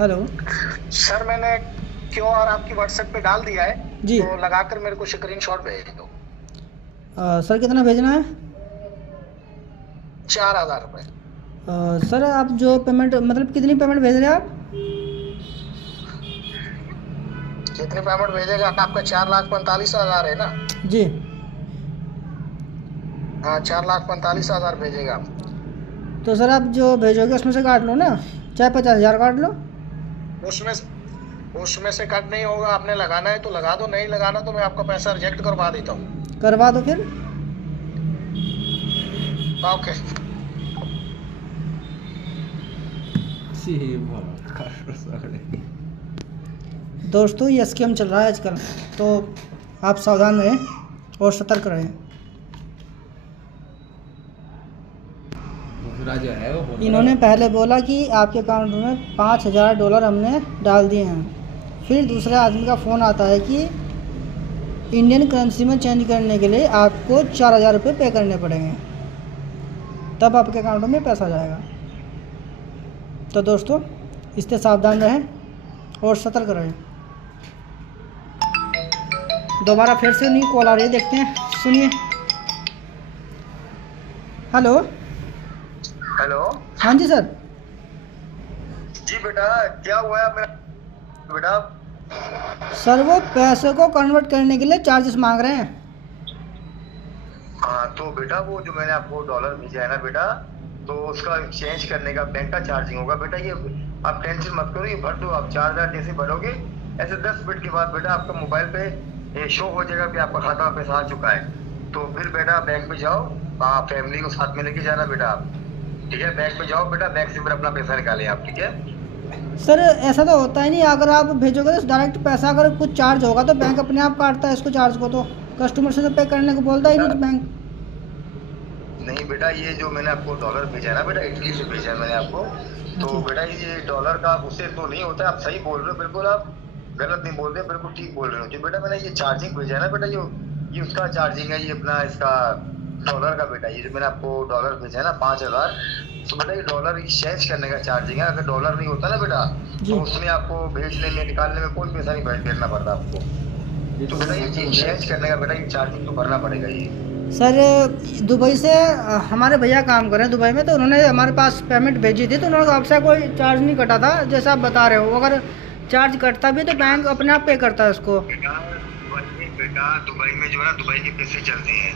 Hello. Sir मैंने QR आपकी WhatsApp पे डाल दिया है, जी। तो लगाकर मेरे को स्क्रीनशॉट भेज दो। सर कितना भेजना है? 4,000 रुपये। सर आप जो पेमेंट मतलब कितनी पेमेंट भेज रहे हैं आप? कितनी पेमेंट भेजेगा? आपका 4,45,000 है ना? जी। हाँ, 4,45,000 भेजेगा आप। तो सर आप जो भेजोगे उसमें से काट लो ना, चाहे 50,000 काट लो। उसमें उसमें से कट नहीं होगा। आपने लगाना है तो लगा दो, नहीं लगाना तो मैं आपका पैसा रिजेक्ट करवा देता हूँ। करवा दो फिर। ओके। दोस्तों ये स्कैम चल रहा है आजकल, तो आप सावधान रहें और सतर्क रहें। दूसरा जो है वो इन्होंने पहले बोला कि आपके अकाउंट में $5,000 हमने डाल दिए हैं। फिर दूसरे आदमी का फ़ोन आता है कि इंडियन करेंसी में चेंज करने के लिए आपको 4,000 रुपये पे करने पड़ेंगे, तब आपके अकाउंट में पैसा जाएगा। तो दोस्तों इससे सावधान रहें और सतर्क रहें। दोबारा फिर से नहीं कॉल आ रही है, देखते हैं, सुनिए। हेलो। हेलो। हाँ जी सर। जी बेटा, क्या हुआ है मेरा बेटा? सर वो पैसे को कन्वर्ट करने के लिए चार्जेस मांग रहे हैं। हाँ तो बेटा, वो जो मैंने आपको डॉलर भेजा है ना बेटा, तो उसका एक्सचेंज करने का बैंक का चार्जिंग होगा बेटा। ये आप टेंशन मत करो, ये भर दो आप। 4,000 जैसे भरोगे, ऐसे 10 मिनट के बाद बेटा आपका मोबाइल पे ये शो हो जाएगा कि आपका खाता में पैसा आ चुका है। तो फिर बेटा बैंक में जाओ, फैमिली को साथ में लेके जाना बेटा आप, ठीक है? बैंक में जाओ बेटा, बैंक से फिर अपना पैसा निकालें आप, ठीक है? सर ऐसा तो होता ही नहीं, अगर आप भेजोगे तो डायरेक्ट पैसा अगर कुछ चार्ज होगा तो बैंक अपने आप काटता है इसको, चार्ज को तो कस्टमर से तो पे करने को बोलता ही नहीं बैंक। नहीं बेटा, ये जो मैंने आपको डॉलर भेजा है ना बेटा, इटली से भेजा है मैंने आपको, तो बेटा ये डॉलर का उससे तो नहीं होता है। आप सही बोल रहे हो बिल्कुल, आप गलत नहीं बोल रहे, बिल्कुल ठीक बोल रहे हो। जो बेटा मैंने ये चार्जिंग भेजा है ना बेटा, ये उसका चार्जिंग है, ये अपना इसका डॉलर का बेटा। ये जो मैंने आपको डॉलर भेजा है ना 5,000, तो बेटा ये डॉलर एक्सचेंज करने का चार्जिंग है। अगर डॉलर नहीं होता ना बेटा, तो उसमें आपको भेजने में निकालने में कोई पैसा नहीं देना पड़ता आपको। तो बेटा ये एक्सचेंज करने का बेटा ये चार्जिंग तो भरना पड़ेगा ये। सर दुबई से हमारे भैया काम कर रहे हैं दुबई में, तो उन्होंने हमारे पास पेमेंट भेजी थी, तो उन्होंने आपसे कोई चार्ज नहीं कटा था जैसा आप बता रहे हो। अगर चार्ज कटता भी तो बैंक अपने आप पे करता है उसको। बेटा दुबई में जो है ना, दुबई के पैसे चलते हैं।